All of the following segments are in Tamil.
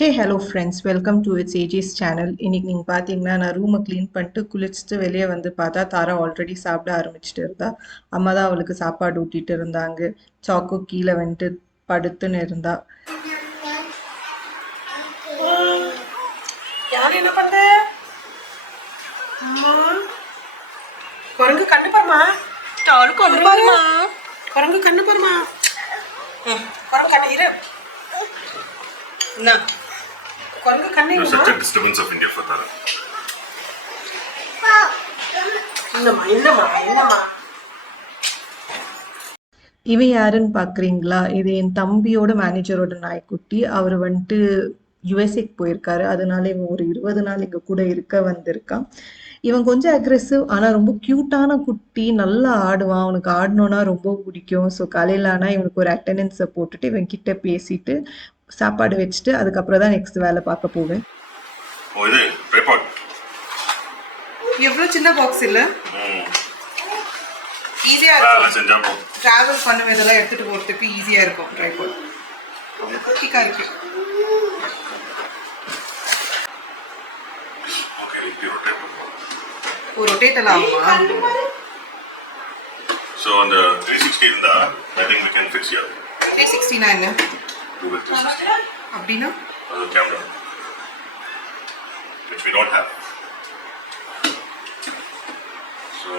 Hey hello friends welcome to it's age is channel. இன்னைக்கு நீங்கள் பார்த்தீங்கன்னா நான் ரூமை க்ளீன் பண்ணிட்டு குளிச்சுட்டு வெளியே வந்து பார்த்தா தாரா ஆல்ரெடி சாப்பிட ஆரம்பிச்சிட்டு இருந்தா. அம்மா தான் அவளுக்கு சாப்பாடு ஊட்டிட்டு இருந்தாங்க. சாக்கு கீழே வந்துட்டு படுத்துன்னு இருந்தா. யார் என்ன பண்ற? குரங்கு கண்ணு பாருமா. குரங்கு பாருமா. குரங்கு கண்ணு பாருமா. குரங்கு கண்ணு இரு. என்ன குரங்கு கண்ணு You're such a disturbance of India for Tara. என்னம்மா என்னம்மா என்னம்மா இவன் யாருன்னு பார்க்குறீங்களா? இது என் தம்பியோட மேனேஜரோட நாய்க்குட்டி. அவர் வந்துட்டு யுஎஸ்ஏக்கு போயிருக்காரு. அதனால இவன் ஒரு 20 நாள் எங்கள் கூட இருக்க வந்திருக்கான். இவன் கொஞ்சம் அக்ரெசிவ், ஆனால் ரொம்ப க்யூட்டான குட்டி. நல்லா ஆடுவான். அவனுக்கு ஆடணுன்னா ரொம்ப பிடிக்கும். ஸோ காலையில் ஆனால் இவனுக்கு ஒரு அட்டெண்டன்ஸை போட்டுட்டு இவன் கிட்ட பேசிட்டு சாப்பாடு வச்சுட்டு அதுக்கப்புறம் தான் நெக்ஸ்ட் வேலை பார்க்க போவேன். Oh, இது ட்ரைபாட். எவ்வளோ சின்ன பாக்ஸ் இல்லை, ஈஸியாக இருக்கும். செஞ்சா போ. ட்ராவல் பண்ணும் இதெல்லாம் எடுத்துகிட்டு போகிறதுக்கு ஈஸியாக இருக்கும். ட்ரைபாட் குட்டிக்காக இருக்கு. Okay, இப்படி rotate பண்ணுவோம். ஒரு ரொட்டேட் எல்லாம் ஆகுமா? So on the 360 இருந்தா I think we can fix here. 369 Google 360. அப்படின்னா அது camera which we don't have. So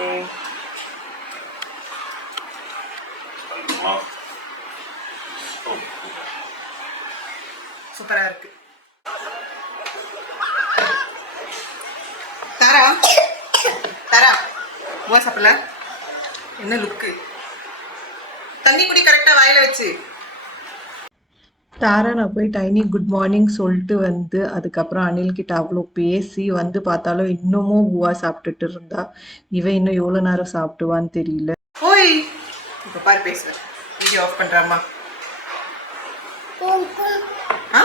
oh, சூப்பராக இருக்கு. தாரா தாரா உவா சாப்பிடல? என்ன லுக்கு? தண்ணி குடி கரெக்டாக வாயில வச்சு. தாரா நான் போய் டைனி குட் மார்னிங் சொல்லிட்டு வந்து அதுக்கப்புறம் அனில்கிட்ட அவ்வளோ பேசி வந்து பார்த்தாலும் இன்னமும் பூவா சாப்பிட்டுட்டு இருந்தா. இவன் இன்னும் எவ்வளோ நேரம் சாப்பிடுவான்னு தெரியல. ஓய் இப்போ பாரு பேசு. Video of பண்ணுறாம்மா. ஆ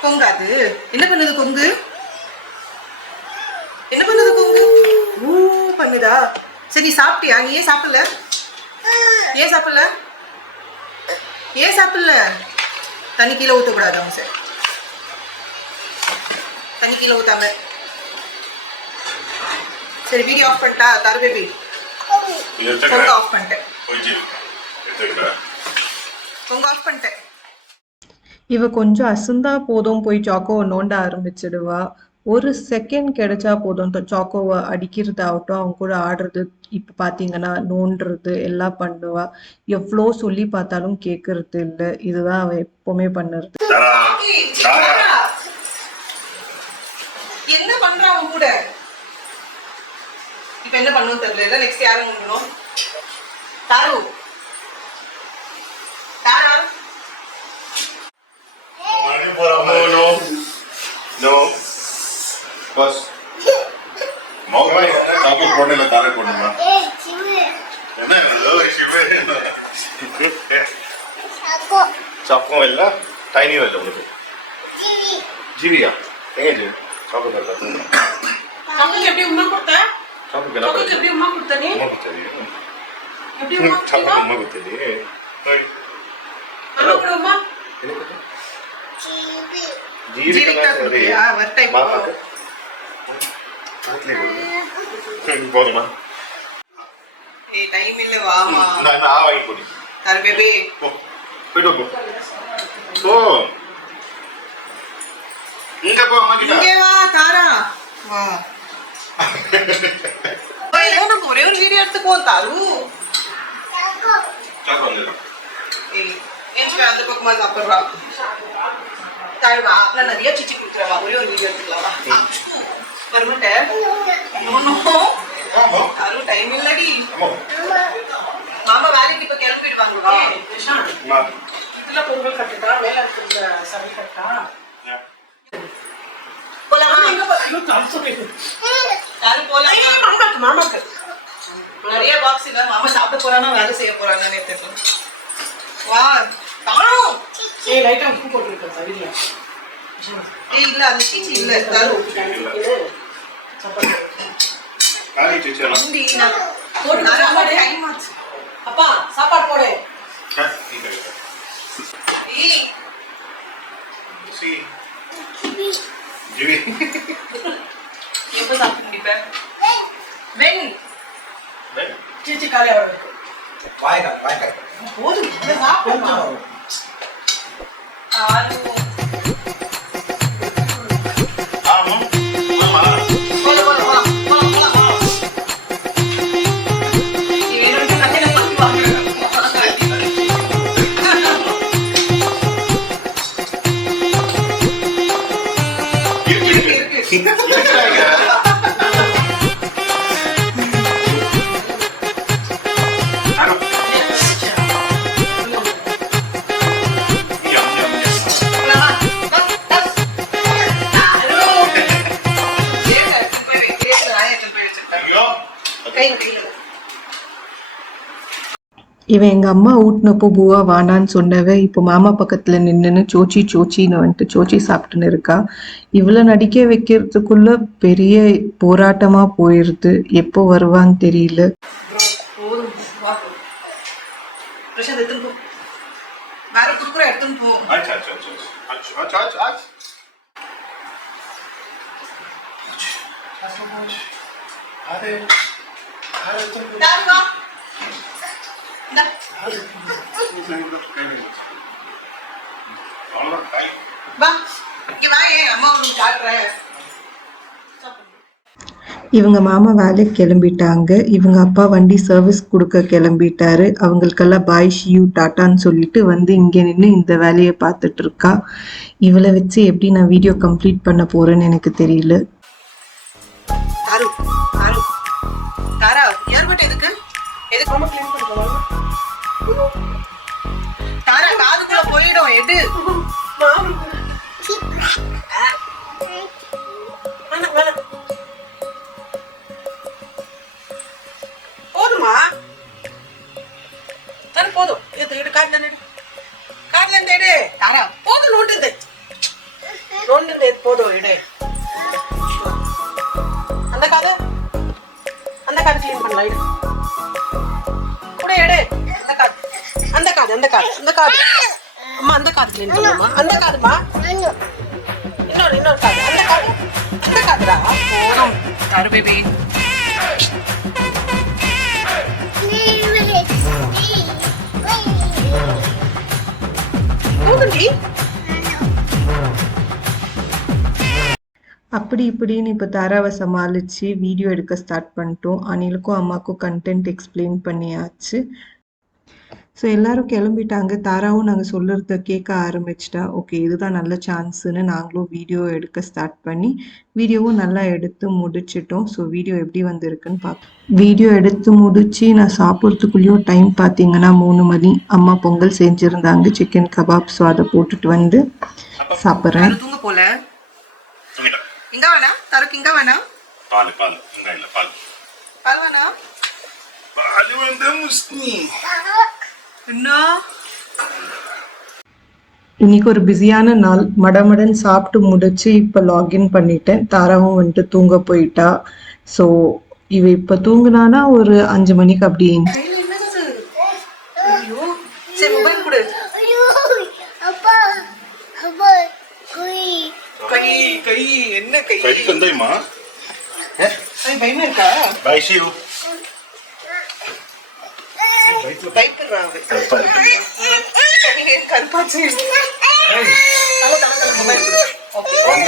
கொங்காது என்ன பண்ணுது? கொங்கு என்ன பண்ணுது? கொங்கு ஊ பண்ணுதா? சரி நீ சாப்பிட்டியா? நீ ஏன் சாப்பிடல? ஏன் சாப்பிடல? ஏன் சாப்பிடல? தண்ணி கீழே ஊற்றக்கூடாது. அவங்க சார் தண்ணி கீழே ஊற்றாம. சரி வீடியோ ஆஃப் பண்ணிட்டா தரு பேபி? கொங்கு ஆஃப் பண்ணிட்டேன். போயிச்சு. எடுத்துக்கடா. கொங்கு ஆஃப் பண்ணிட்டேன். இவ கொஞ்சம் அசந்தா போதும் போய் சாக்கோவை நோண்ட ஆரம்பிச்சிடுவா. ஒரு செகண்ட் கிடைச்சா போதும் சாக்கோவை அடிக்கிறது ஆகட்டும், அவங்க கூட ஆடுறது, இப்போ பார்த்தீங்கன்னா நோண்டுறது எல்லாம் பண்ணுவா. எவ்வளோ சொல்லி பார்த்தாலும் கேட்கறது இல்லை. இதுதான் அவ எப்பவுமே பண்ணுறது. தாரா தாரா என்ன பண்றா அவன் கூட? இப்ப என்ன பண்ணணும் தெரியல. நெக்ஸ்ட் யாரும் பண்ணணும்? தாரு தாரா மறுபடியும் போறோம். No no பஸ் மௌமா சாப்பிட்டு போடல. தாரா போடணுமா? என்ன சிவே சாப்பிடும் இல்ல டைனி இல்லை உங்களுக்கு ஜீவியா எங்க ஜீவி சாப்பிட்டு சாப்பிட்டு எப்படி உமா கொடுத்த? சாப்பிட்டு சாப்பிட்டு எப்படி உமா கொடுத்த? நீ உமா குத்தரி எப்படி உமா சாப்பிட்டு உமா குத்தரி அண்ணா கூட உமா ஜீவி ஜீவிகா கொடுத்தியா? வர்ட்டை போதுமா? ஏய் டைம் இல்ல வாமா. நான் வாங்கி கொடு. தரு பேபி போ போய்ட்டு போ. போ இங்க போ அம்மா கிட்ட. இங்கே வா தாரா வா. ஓய் நம்ம ஒரே ஒரு வீடியோ எடுத்துக்குவோம் தாரு. சாப்பிட்டு வந்து ஏய் என்கிட்ட அந்த பக்கமா சாப்பிடுறா. தாரு வா நான் நிறைய சிச்சி கொடுத்துறவா. ஒரே ஒரு வீடியோ எடுத்துக்கலாமா? வருமட்ட தாரு டைம் இல்லடி. மாமா வேலைக்கு இப்ப கிளம்பிடுவாங்களா? இதுல பொங்கல் கட்டுட்டா வேலை இருக்கிற சரி கட்டா போலாமா? தாரு போலாமா? மாமாக்கு மாமாக்கு நிறைய பாக்ஸ் இல்ல. மாமா சாப்பிட போறானா வேலை செய்ய போறானான்னு தெரியல. வா தாரு. ஏய் லைட்டா உப்பு போட்டுருக்க சரியா? ஏய் இல்ல அந்த சீச்சி இல்ல தாரு. காலி சேச்சலாம். இந்தி போடு சாப்பாடு. அப்பா சாப்பாடு போடு. ஏய் சி ஜிவி எப்போ சாப்பிட்டு முடிப்பேன் வென் சிச்சி காலை அவ்வளோ போதும் இதை சாப்பிடணும் ஆலு ஆமா ஆமா போல போல வா வா வா வா நீ வேணும்னு கட்டில பாத்து வாங்க இவன் எங்க அம்மா ஊட்டினப்போ பூவா வாண்டான்னு சொன்னவ இப்போ மாமா பக்கத்துல நின்னுன்னு சோச்சி சோச்சின்னு வந்துட்டு சோச்சி சாப்பிட்டுன்னு இருக்கா. இவளை நடிக்க வைக்கிறதுக்குள்ள பெரிய போராட்டமா போயிருது. எப்போ வருவான்னு தெரியல. பிரசாத் எடுத்துன்னு போ வேற குடுக்குற எடுத்துன்னு போ ஆச்சு ஆச்சு ஆச்சு ஆச்சு ஆச்சு ஆச்சு ஆச்சு அது தாரு வா இந்தா அவ்வளோதான் டைம் வா இங்க வா ஏன் அம்மா உனக்கு காட்டுறேன் இவங்க மாமா வேலைக்கு கிளம்பிட்டாங்க. இவங்க அப்பா வண்டி சர்வீஸ் கொடுக்க கிளம்பிட்டாரு. அவங்களுக்கெல்லாம் பாய் ஷியூ டாட்டான்னு சொல்லிட்டு வந்து இங்கே நின்று இந்த வேலையை பார்த்துட்டு இருக்கா. இவளை வச்சு எப்படி நான் வீடியோ கம்ப்ளீட் பண்ண போறேன்னு எனக்கு தெரியல. தாரு தாரு தாரா ஏர்பட் எதுக்கு எதுக்கு ரொம்ப க்ளீன் பண்ணுவாங்க தாரா காதுக்குள்ள போயிடும் எது போதுமா தாரு போதும் இது எடு காட்டுல இருந்து எடு தாரா போதும் நோண்டுது போதும் எடு அந்த காது க்ளீன் பண்ணலாம் எடு கூட எடு அந்த காது அம்மா அந்த காது க்ளீன் பண்ணலாமா அந்த காதுமா இன்னொரு காது அந்த காதுடா போதும் தாரு பேபி போதும்டி அப்படி இப்படின்னு இப்போ தாராவை சமாளித்து வீடியோ எடுக்க ஸ்டார்ட் பண்ணிட்டோம். அனிலுக்கும் அம்மாவுக்கும் கண்டென்ட் எக்ஸ்பிளைன் பண்ணியாச்சு. ஸோ எல்லாரும் கிளம்பிட்டாங்க. தாராவும் நாங்கள் சொல்லுறத கேட்க ஆரம்பிச்சிட்டா. ஓகே இதுதான் நல்ல சான்ஸுன்னு நாங்களும் வீடியோ எடுக்க ஸ்டார்ட் பண்ணி வீடியோவும் நல்லா எடுத்து முடிச்சிட்டோம். ஸோ வீடியோ எப்படி வந்திருக்குன்னு பார்க்க வீடியோ எடுத்து முடித்து நான் சாப்பிட்றதுக்குள்ளேயும் டைம் பார்த்தீங்கன்னா 3 மணி. அம்மா பொங்கல் செஞ்சுருந்தாங்க சிக்கன் கபாப். ஸோ அதை போட்டுட்டு வந்து சாப்பிட்றேன். தூங்க போல இங்க வேணா தருக்கு இங்க வேணா பால் இங்க இல்ல பால் வேணா பால் வந்து முஸ்னி என்ன இன்னைக்கு ஒரு பிஸியான நாள். மடமடன் சாப்பிட்டு முடிச்சு இப்போ லாகின் பண்ணிட்டேன். தாராவும் வந்துட்டு தூங்க போயிட்டா. ஸோ இவ இப்போ தூங்குனானா ஒரு 5 மணிக்கு அப்படி ஐயோ சரி மொபைல் கொடு கை என்ன கை கை தந்தைமா பயமா இருக்கா பாய் ஷியூ பயப்படுறாங்க கருப்பாச்சு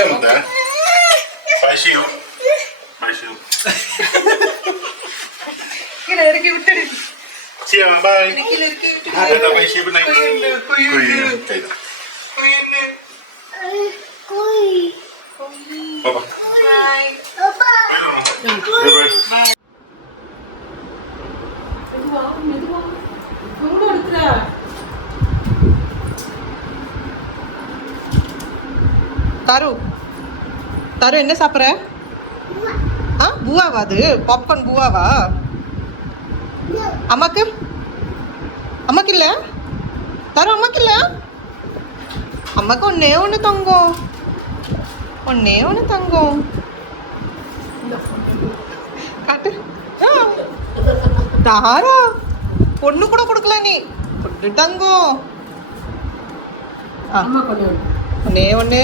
வந்த பாய் ஷியூ கீழே இறக்கி விட்டுடு சியா பாய் கீழே இறக்கி விட்டுடு பாய் ஷியூ நை குயின்னு பாபா பாய் பாய் தாரு தாரு என்ன சாப்பிட்ற பூவாவா அது பாப்கார்ன் பூவாவா அம்மாக்கு இல்ல தாரு அம்மாக்கு இல்ல அம்மாக்கு ஒன்னே ஒன்று தங்கம் காட்டு தாரா பொண்ணு கூட கொடுக்கல நீ பொண்ணு தங்கம் ஒன்னே ஒன்று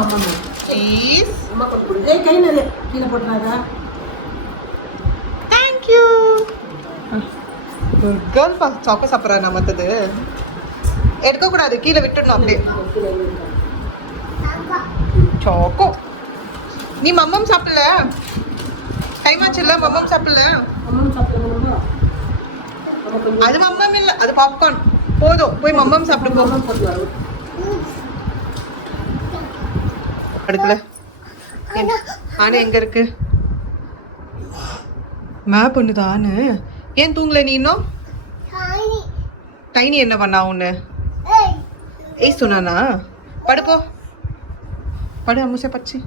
அம்மா ப்ளீஸ். அம்மா கொடு. ஏய் கை நிறைய கீழே போட்டுறாதா. தேங்க்யூ. கேர்ள் பா சாக்கோ சாப்பிட்றா நான் மற்றது எடுக்கக்கூடாது, கீழே விட்டுடணும் அப்படியே. சாக்கோ நீ மம்மம் சாப்பிடல, டைம் ஆச்சுல்ல, மம்மம் சாப்பிடல. அம்மா சாப்பிடுறோமா? அம்மா கொஞ்சம் அது மம்மம் இல்லை, அது பாப்கார்ன். போதும், போய் மம்மம் சாப்பிட்டு போ. அம்மா சாப்பிடுவாரு. அடுக்கல ஆனு எங்க இருக்கு? மேப் பண்ணுது ஆனு. ஏன் தூங்கல நீ இன்னும்? டைனி என்ன பண்ணா உன்னை? ஏய் சொன்னானா? படுப்போ, படு அம்முசே பச்சி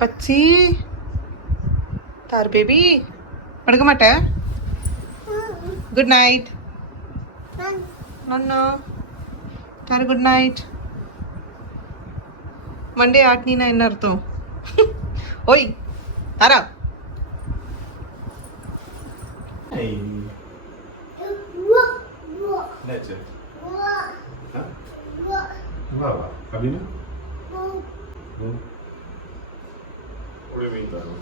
பச்சி தார் பேபி. படுக்க மாட்டேன். குட் நைட் நன்னா தாரு. Good night. மண்டே ஆட்னினா என்ன அர்த்தம்? ஓய் தாரா. Hey. That's it. Huh? Wow. Kabina? No. What do you mean, Taro?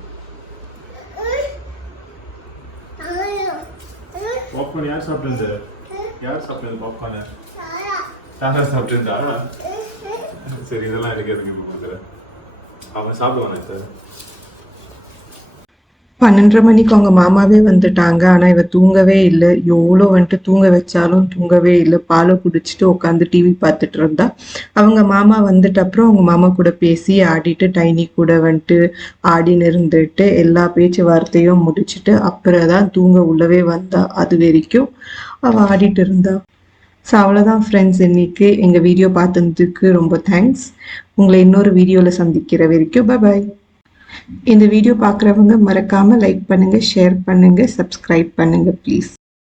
Popcorn யார் சாப்பிட்டது? யார் சாப்பிட்டது பாப்கார்ன்? தாரா சாப்பிட்டதா? சரி, இதெல்லாம் எனக்கு எதுக்கு முதல்ல? அவன் சாப்பிடுவானே சார். 12:30 மணிக்கு அவங்க மாமாவே வந்துட்டாங்க. ஆனா இவ தூங்கவே இல்லை. எவ்வளோ வந்துட்டு தூங்க வச்சாலும் தூங்கவே இல்லை. பாலை குடிச்சிட்டு உட்காந்து டிவி பார்த்துட்டு இருந்தா. அவங்க மாமா வந்துட்டு அப்புறம் அவங்க மாமா கூட பேசி ஆடிட்டு டைனி கூட வந்துட்டு ஆடின்னு இருந்துட்டு எல்லா பேச்சுவார்த்தையும் முடிச்சுட்டு அப்புறம் தான் தூங்க உள்ளவே வந்தா. அது வரைக்கும் அவ ஆடிட்டு இருந்தா. ஸோ அவ்வளோதான் ஃப்ரெண்ட்ஸ், இன்னைக்கு எங்கள் வீடியோ பார்த்ததுக்கு ரொம்ப தேங்க்ஸ். உங்களை இன்னொரு வீடியோவில் சந்திக்கிற வரைக்கும் பாய். இந்த வீடியோ பார்க்குறவங்க மறக்காமல் லைக் பண்ணுங்கள், ஷேர் பண்ணுங்கள், சப்ஸ்கிரைப் பண்ணுங்கள் ப்ளீஸ்.